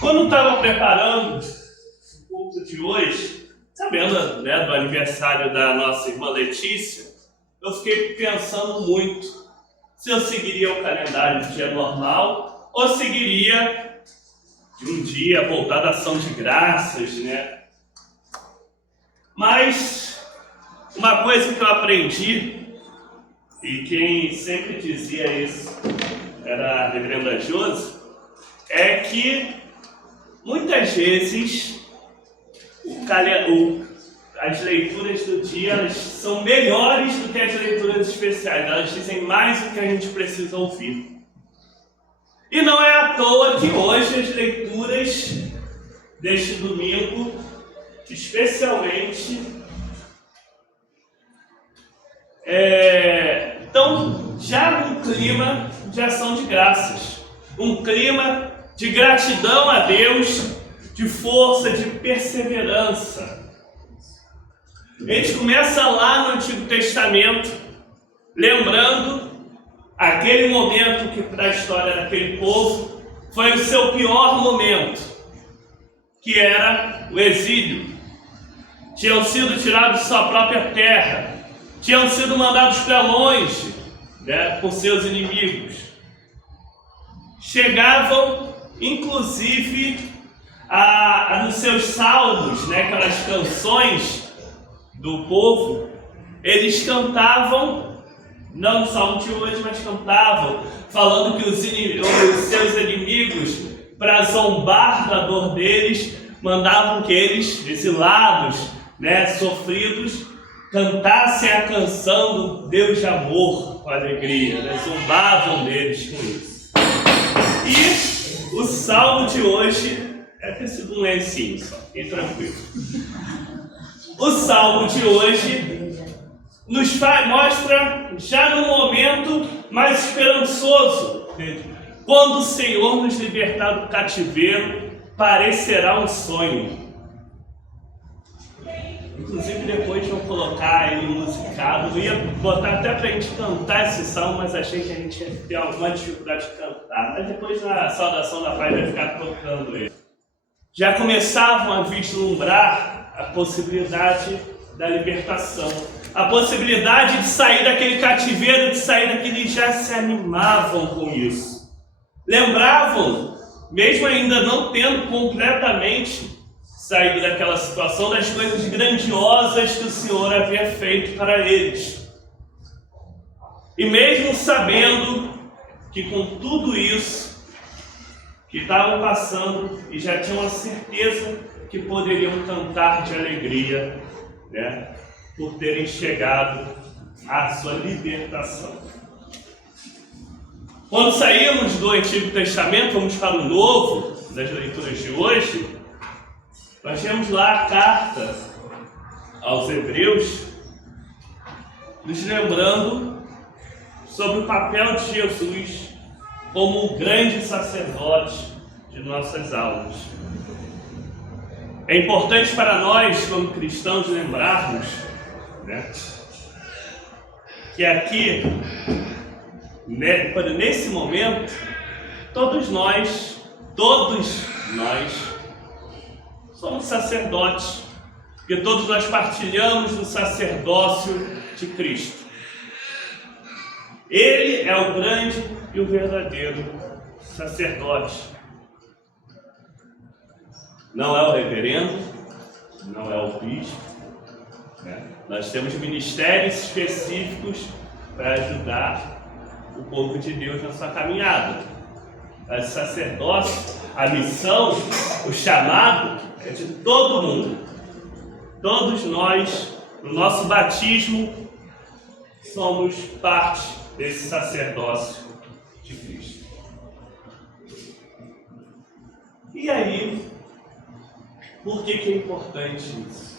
Quando estava preparando o culto de hoje, sabendo, né, do aniversário da nossa irmã Letícia, eu fiquei pensando muito se eu seguiria o calendário de dia normal ou seguiria de um dia voltado à ação de graças, né? Mas uma coisa que eu aprendi, e quem sempre dizia isso era a reverenda Josi, é que muitas vezes as leituras do dia elas são melhores do que as leituras especiais, elas dizem mais do que a gente precisa ouvir. E não é à toa que hoje as leituras deste domingo, especialmente, estão já num clima de ação de graças, um clima de gratidão a Deus, de força, de perseverança. A gente começa lá no Antigo Testamento, lembrando aquele momento que para a história daquele povo foi o seu pior momento, que era o exílio. Tinham sido tirados de sua própria terra, tinham sido mandados para longe, né, por seus inimigos. Chegavam, inclusive, nos seus salmos, né, aquelas canções do povo, eles cantavam, não no salmo de hoje, mas cantavam, falando que os seus inimigos, para zombar da dor deles, mandavam que eles, exilados, né, sofridos, cantassem a canção do Deus de amor com alegria, né? Zombavam deles com isso. E o salmo de hoje é ter sido um lencinho só, fiquem tranquilos. O salmo de hoje nos mostra já num momento mais esperançoso, quando o Senhor nos libertar do cativeiro, parecerá um sonho. Inclusive depois vão colocar ele musicado. Eu ia botar até pra gente cantar esse salmo, mas achei que a gente ia ter alguma dificuldade de cantar. Mas depois na saudação da paz vai ficar tocando ele. Já começavam a vislumbrar a possibilidade da libertação, a possibilidade de sair daquele cativeiro, de sair daquele, já se animavam com isso. Lembravam, mesmo ainda não tendo completamente saído daquela situação, das coisas grandiosas que o Senhor havia feito para eles. E mesmo sabendo que com tudo isso que estavam passando, e já tinham a certeza que poderiam cantar de alegria, né, por terem chegado à sua libertação. Quando saímos do Antigo Testamento, vamos para o Novo, das leituras de hoje, nós temos lá a carta aos Hebreus, nos lembrando sobre o papel de Jesus como o grande sacerdote de nossas almas. É importante para nós, como cristãos, lembrarmos, né, que aqui, né, nesse momento, todos nós somos sacerdotes, porque todos nós partilhamos do sacerdócio de Cristo. Ele é o grande e o verdadeiro sacerdote. Não é o reverendo, não é o bispo, né? Nós temos ministérios específicos para ajudar o povo de Deus na sua caminhada. O sacerdócio, a missão, o chamado é de todo mundo. Todos nós, no nosso batismo, somos parte desse sacerdócio de Cristo. E aí, por que é importante isso?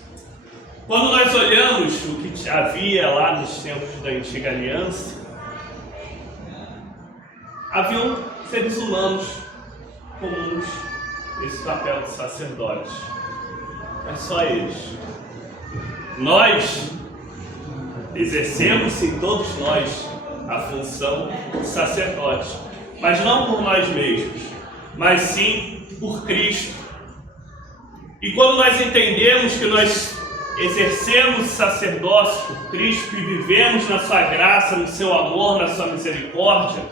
Quando nós olhamos o que havia lá nos tempos da Antiga Aliança, haviam seres humanos comuns esse papel de sacerdote, mas só eles. Nós exercemos, sim, todos nós, a função de sacerdote, mas não por nós mesmos, mas sim por Cristo. E quando nós entendemos que nós exercemos sacerdócio por Cristo e vivemos na sua graça, no seu amor, na sua misericórdia,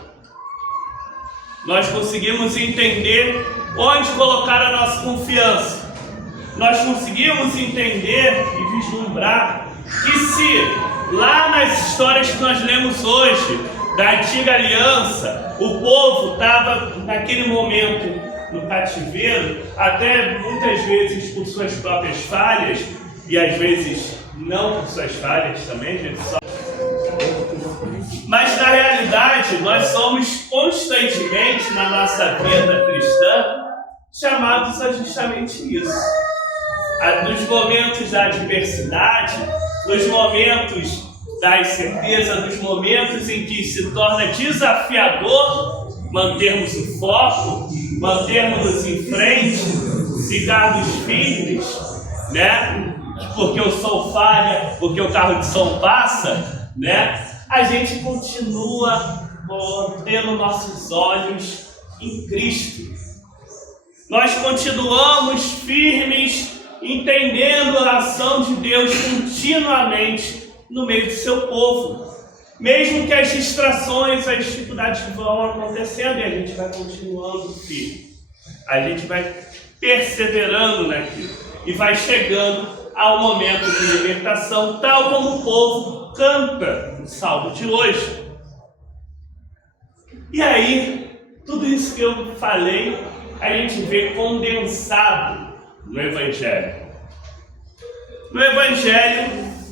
nós conseguimos entender onde colocar a nossa confiança. Nós conseguimos entender e vislumbrar que se lá nas histórias que nós lemos hoje, da antiga aliança, o povo estava naquele momento no cativeiro, até muitas vezes por suas próprias falhas, e às vezes não por suas falhas também, gente, só... Mas na realidade nós somos constantemente na nossa vida cristã chamados a justamente isso. Nos momentos da adversidade, nos momentos da incerteza, nos momentos em que se torna desafiador mantermos o foco, mantermos em frente, ficarmos firmes, né? Porque o sol falha, porque o carro de som passa, né? A gente continua mantendo nossos olhos em Cristo. Nós continuamos firmes, entendendo a ação de Deus continuamente no meio do seu povo. Mesmo que as distrações, as dificuldades vão acontecendo, e a gente vai continuando firme. A gente vai perseverando naquilo e vai chegando ao momento de libertação, tal como o povo canta no salmo de hoje. E aí, tudo isso que eu falei, a gente vê condensado no Evangelho. No Evangelho,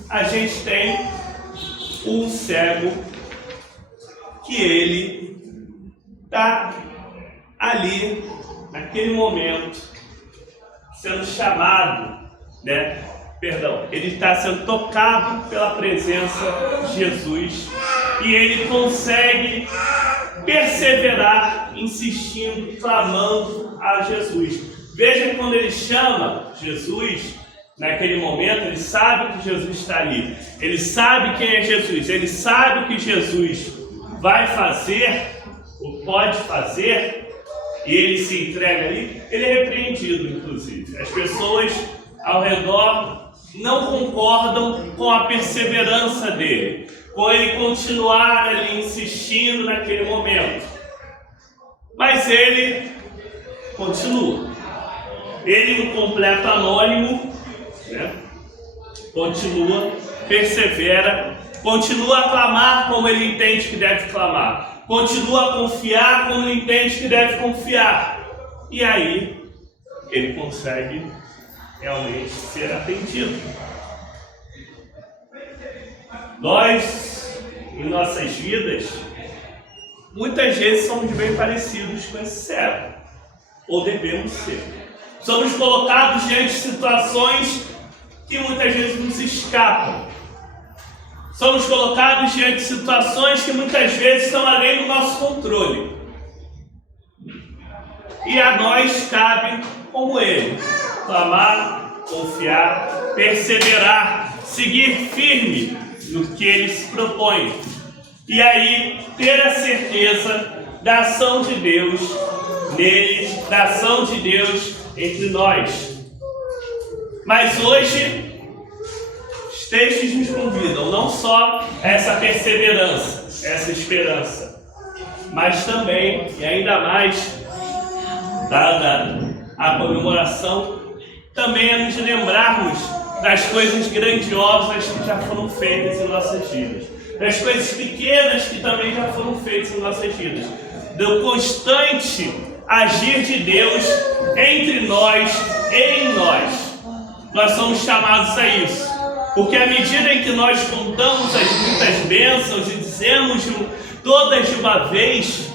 a gente tem um cego que ele está ali, naquele momento, sendo chamado, né? Ele está sendo tocado pela presença de Jesus e ele consegue perseverar, insistindo, clamando a Jesus. Veja que quando ele chama Jesus, naquele momento, ele sabe que Jesus está ali. Ele sabe quem é Jesus. Ele sabe o que Jesus vai fazer, ou pode fazer, e ele se entrega ali. Ele é repreendido, inclusive. As pessoas ao redor não concordam com a perseverança dele, com ele continuar ali insistindo naquele momento. Mas ele continua. Ele, no completo anônimo, né? Continua, persevera, continua a clamar como ele entende que deve clamar, continua a confiar como ele entende que deve confiar, e aí ele consegue realmente ser atendido. Nós, em nossas vidas, muitas vezes somos bem parecidos com esse cego, ou devemos ser. Somos colocados diante de situações que muitas vezes nos escapam. Somos colocados diante de situações que muitas vezes estão além do nosso controle. E a nós cabe, como ele, clamar, confiar, perseverar, seguir firme no que ele se propõe. E aí ter a certeza da ação de Deus nele, da ação de Deus entre nós. Mas hoje, os textos nos convidam não só a essa perseverança, essa esperança, mas também, e ainda mais, dada a comemoração, também a nos lembrarmos das coisas grandiosas que já foram feitas em nossas vidas, das coisas pequenas que também já foram feitas em nossas vidas, do constante agir de Deus entre nós e em nós. Nós somos chamados a isso, porque à medida em que nós contamos as muitas bênçãos e dizemos todas de uma vez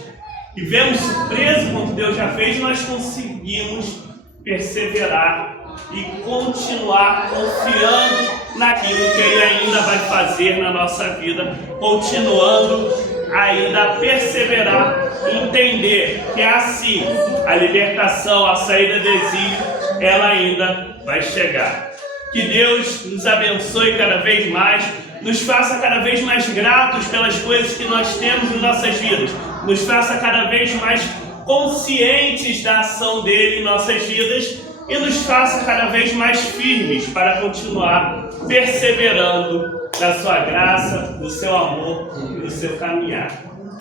e vemos surpresa quanto Deus já fez, nós conseguimos perseverar e continuar confiando naquilo que Ele ainda vai fazer na nossa vida, continuando ainda a perseverar e entender que é assim a libertação, a saída do exílio, ela ainda vai chegar. Que Deus nos abençoe cada vez mais, nos faça cada vez mais gratos pelas coisas que nós temos em nossas vidas, nos faça cada vez mais conscientes da ação dele em nossas vidas e nos faça cada vez mais firmes para continuar perseverando na sua graça, no seu amor e no seu caminhar.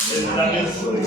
Deus nos abençoe.